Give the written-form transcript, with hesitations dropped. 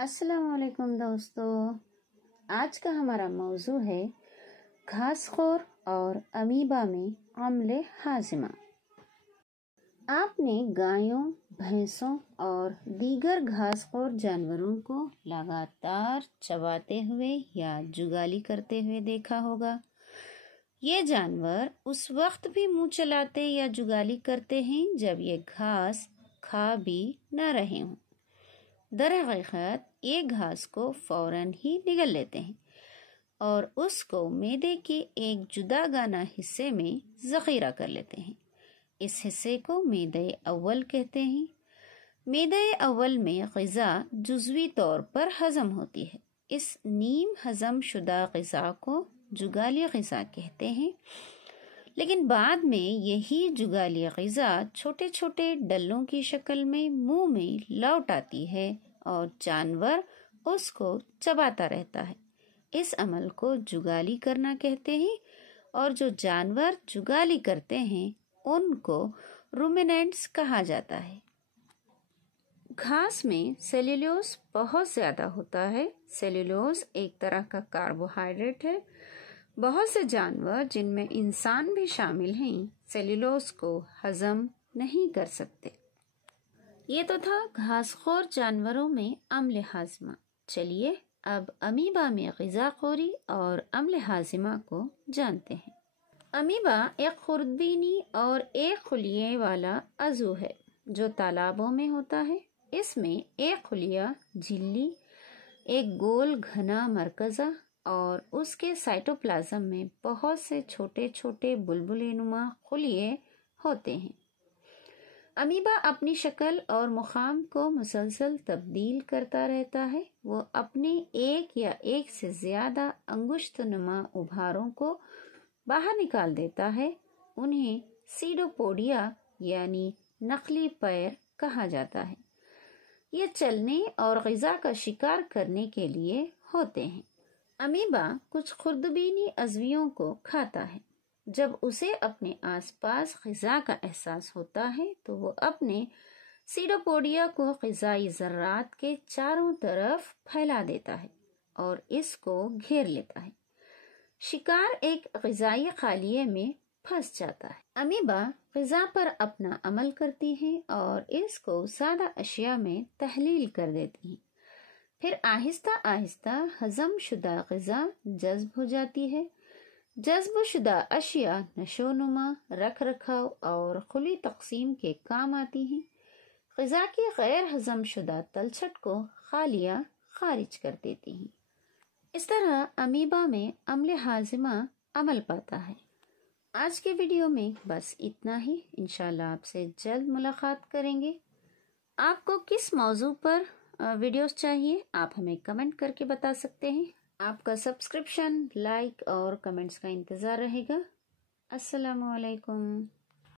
अस्सलाम वालेकुम दोस्तों, आज का हमारा मौजू है घासखोर और अमीबा में अम्ल हाजिमा। आपने गायों, भैंसों और दीगर घासखोर जानवरों को लगातार चबाते हुए या जुगाली करते हुए देखा होगा। ये जानवर उस वक्त भी मुंह चलाते या जुगाली करते हैं जब ये घास खा भी न रहे हों। दरहकीकत ये घास को फौरन ही निगल लेते हैं और उसको मैदे के एक जुदागाना हिस्से में ज़ख़ीरा कर लेते हैं। इस हिस्से को मैदे अव्वल कहते हैं। मैदे अव्वल में ग़िज़ा जुज़वी तौर पर हज़म होती है। इस नीम हज़म शुदा ग़िज़ा को जुगाली ग़िज़ा कहते हैं, लेकिन बाद में यही जुगाली ग़िज़ा छोटे छोटे डल्लों की शक्ल में मुंह में लौट आती है और जानवर उसको चबाता रहता है। इस अमल को जुगाली करना कहते हैं और जो जानवर जुगाली करते हैं उनको रूमिनेंट्स कहा जाता है। घास में सेल्यूलोज बहुत ज़्यादा होता है। सेल्यूलोज एक तरह का कार्बोहाइड्रेट है। बहुत से जानवर, जिनमें इंसान भी शामिल हैं, सेल्यूलोज को हजम नहीं कर सकते। ये तो था घासखोर जानवरों में अम्ल हाजिमा। चलिए अब अमीबा में ग़िज़ाख़ोरी और अम्ल हाजिमा को जानते हैं। अमीबा एक खुर्दबीनी और एक खुलिये वाला अज़ू है जो तालाबों में होता है। इसमें एक खुलिया झिल्ली, एक गोल घना मरकज़ा और उसके साइटोप्लाज्म में बहुत से छोटे छोटे बुलबुले नुमा खुलिये होते हैं। अमीबा अपनी शक्ल और मुकाम को मुसलसल तब्दील करता रहता है। वो अपने एक या एक से ज़्यादा अंगुष्ठ नुमा उभारों को बाहर निकाल देता है। उन्हें सीडोपोडिया यानी नकली पैर कहा जाता है। ये चलने और ग़िज़ा का शिकार करने के लिए होते हैं। अमीबा कुछ खुर्दबीनी अज़वियों को खाता है। जब उसे अपने आसपास ग़िज़ा का एहसास होता है तो वो अपने सीडोपोडिया को ग़िज़ाई ज़र्रात के चारों तरफ फैला देता है और इसको घेर लेता है। शिकार एक ग़िज़ाई खालिये में फंस जाता है। अमीबा ग़िज़ा पर अपना अमल करती है और इसको सादा अशिया में तहलील कर देती है। फिर आहिस्ता आहिस्ता हज़म शुदा ग़िज़ा जज़्ब हो जाती है। जज़्ब शुदा अशिया नशोनुमा, रख रखाव और खुली तक़सीम के काम आती हैं। ग़िज़ा की गैर हज़म शुदा तलछट को खालिया खारिज कर देती हैं। इस तरह अमीबा में अम्ल हाजिमा अमल पाता है। आज के वीडियो में बस इतना ही। इंशाल्लाह आपसे जल्द मुलाकात करेंगे। आपको किस मौजू पर वीडियोस चाहिए आप हमें कमेंट करके बता सकते हैं। आपका सब्सक्रिप्शन, लाइक और कमेंट्स का इंतज़ार रहेगा। अस्सलामु अलैकुम।